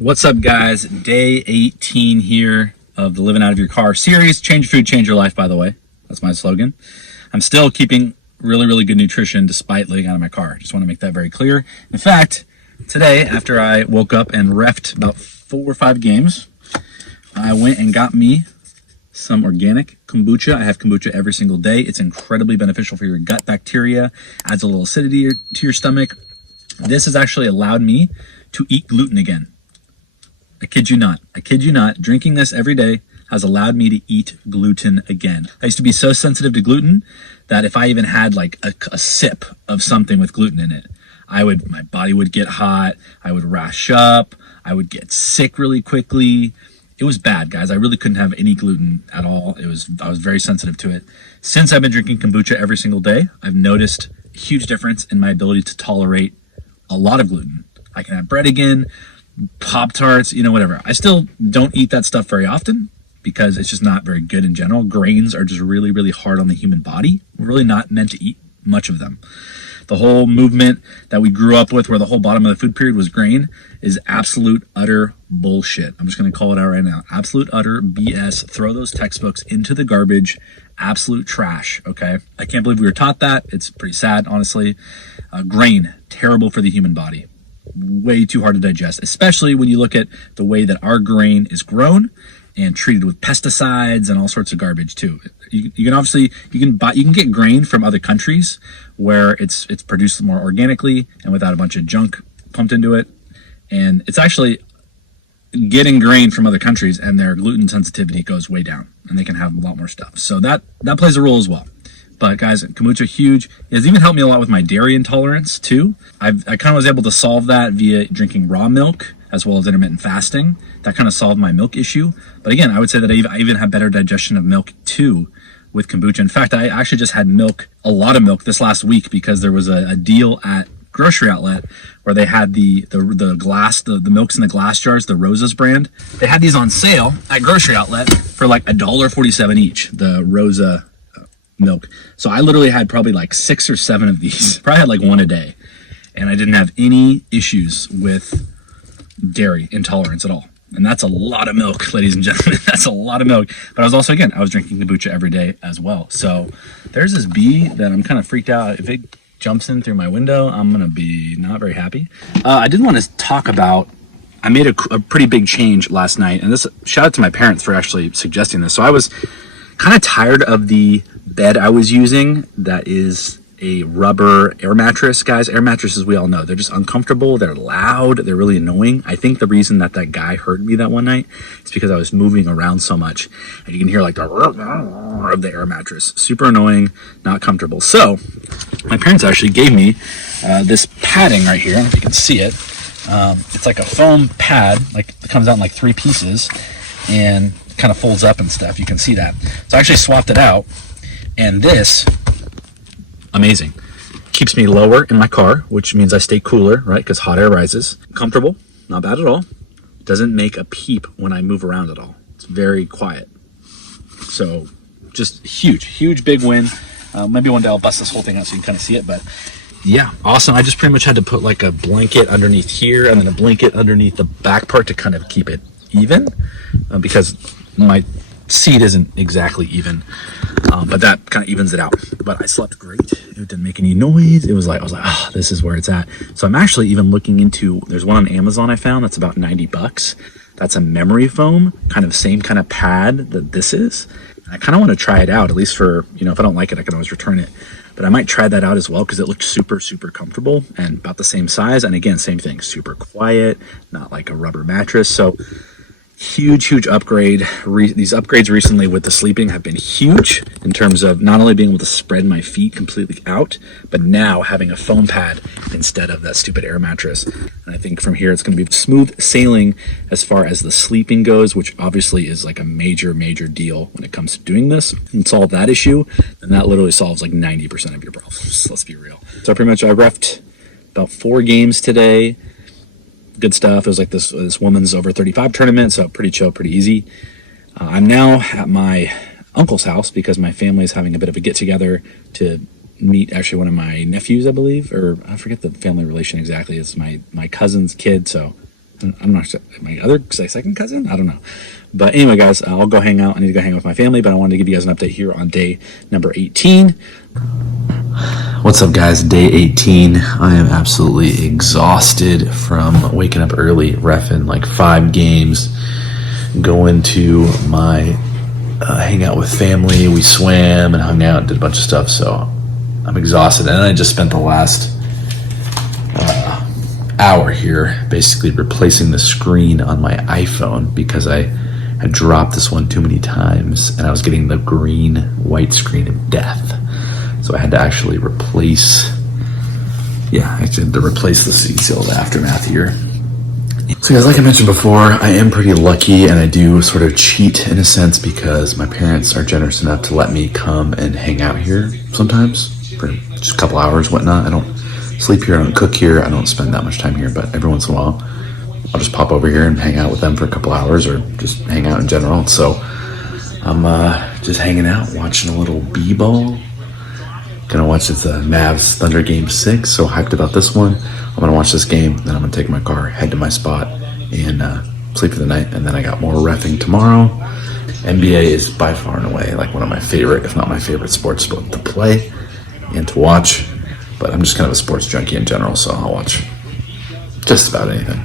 What's up, guys? Day 18 here of the Living Out of Your Car series. Change food, change your life, by the way. That's my slogan. I'm still keeping really good nutrition despite living out of my car. Just want to make that very clear. In fact, today, after I woke up and reffed about 4 or 5 games, I went and got me some organic kombucha. I have kombucha every single day. It's incredibly beneficial for your gut bacteria, adds a little acidity to your stomach. This has actually allowed me to eat gluten again. I kid you not. Drinking this every day has allowed me to eat gluten again. I used to be so sensitive to gluten that if I even had like a sip of something with gluten in it, my body would get hot, I would rash up, I would get sick really quickly. It was bad, guys. I really couldn't have any gluten at all. I was very sensitive to it. Since I've been drinking kombucha every single day, I've noticed a huge difference in my ability to tolerate a lot of gluten. I can have bread again, Pop-Tarts, whatever. I still don't eat that stuff very often because it's just not very good in general. Grains are just really hard on the human body. We're really not meant to eat much of them. The whole movement that we grew up with where the whole bottom of the food period was grain is absolute, utter bullshit. I'm just going to call it out right now. Absolute, utter BS. Throw those textbooks into the garbage. Absolute trash, okay? I can't believe we were taught that. It's pretty sad, honestly. Grain, terrible for the human body. Way too hard to digest, especially when you look at the way that our grain is grown and treated with pesticides and all sorts of garbage too. You can get grain from other countries where it's produced more organically and without a bunch of junk pumped into it. And it's actually getting grain from other countries and their gluten sensitivity goes way down and they can have a lot more stuff. So that plays a role as well. But guys, kombucha, huge. It has even helped me a lot with my dairy intolerance too. I kind of was able to solve that via drinking raw milk as well as intermittent fasting. That kind of solved my milk issue. But again, I would say that I even have better digestion of milk too with kombucha. In fact, I actually just had a lot of milk this last week because there was a deal at grocery outlet where they had the milks in the glass jars, the Rosa's brand. They had these on sale at grocery outlet for like $1.47 each, the Rosa milk. So I literally had probably like 6 or 7 of these. Probably had like 1 a day. And I didn't have any issues with dairy intolerance at all. And that's a lot of milk, ladies and gentlemen. That's a lot of milk. But I was drinking kombucha every day as well. So there's this bee that I'm kind of freaked out. If it jumps in through my window, I'm going to be not very happy. I did want to talk about, I made a pretty big change last night. And this, shout out to my parents for actually suggesting this. So I was kind of tired of the bed I was using that is a rubber air mattress. Guys, air mattresses, we all know, they're just uncomfortable, they're loud, they're really annoying. I think the reason that guy heard me that one night is because I was moving around so much and you can hear like the of the air mattress. Super annoying, not comfortable. So my parents actually gave me this padding right here. I don't know if you can see it. It's like a foam pad, like it comes out in like 3 pieces and kind of folds up and stuff. You can see that. So I actually swapped it out. And this, amazing, keeps me lower in my car, which means I stay cooler, right? Because hot air rises. Comfortable, not bad at all. Doesn't make a peep when I move around at all. It's very quiet. So just huge big win. Maybe one day I'll bust this whole thing out so you can kind of see it. But yeah, awesome. I just pretty much had to put like a blanket underneath here and then a blanket underneath the back part to kind of keep it even because my seat isn't exactly even. But that kind of evens it out. But I slept great. It didn't make any noise. I was like, oh, this is where it's at. So I'm actually even looking into, there's one on Amazon I found that's about $90. That's a memory foam, kind of same kind of pad that this is. And I kind of want to try it out, at least for, if I don't like it, I can always return it. But I might try that out as well because it looks super comfortable and about the same size. And again, same thing, super quiet, not like a rubber mattress. So huge upgrade. These upgrades recently with the sleeping have been huge in terms of not only being able to spread my feet completely out, but now having a foam pad instead of that stupid air mattress. And I think from here it's going to be smooth sailing as far as the sleeping goes, which obviously is like a major deal when it comes to doing this. And solve that issue, and that literally solves like 90% of your problems. Let's be real. So pretty much I reffed about 4 games today. Good stuff. It was like this woman's over 35 tournament, so pretty chill, pretty easy. I'm now at my uncle's house because my family is having a bit of a get together to meet actually one of my nephews, I believe, or I forget the family relation exactly. It's my cousin's kid, so I'm not sure. My other second cousin? I don't know. But anyway, guys, I'll go hang out. I need to go hang out with my family, but I wanted to give you guys an update here on day number 18. What's up, guys? Day 18. I am absolutely exhausted from waking up early, reffing like 5 games, going to my hang out with family. We swam and hung out, did a bunch of stuff, so I'm exhausted. And I just spent the last hour here basically replacing the screen on my iPhone because I had dropped this one too many times and I was getting the green white screen of death. So I had to actually replace the seal, the aftermath here. So guys, like I mentioned before, I am pretty lucky and I do sort of cheat in a sense because my parents are generous enough to let me come and hang out here sometimes for just a couple hours, whatnot. I don't sleep here, I don't cook here, I don't spend that much time here, but every once in a while I'll just pop over here and hang out with them for a couple hours or just hang out in general. So I'm just hanging out, watching a little b-ball. Gonna watch this Mavs Thunder Game 6, so hyped about this one. I'm gonna watch this game, then I'm gonna take my car, head to my spot, and sleep for the night, and then I got more reffing tomorrow. NBA is by far and away like one of my favorite, if not my favorite sports to play and to watch. But I'm just kind of a sports junkie in general, so I'll watch just about anything.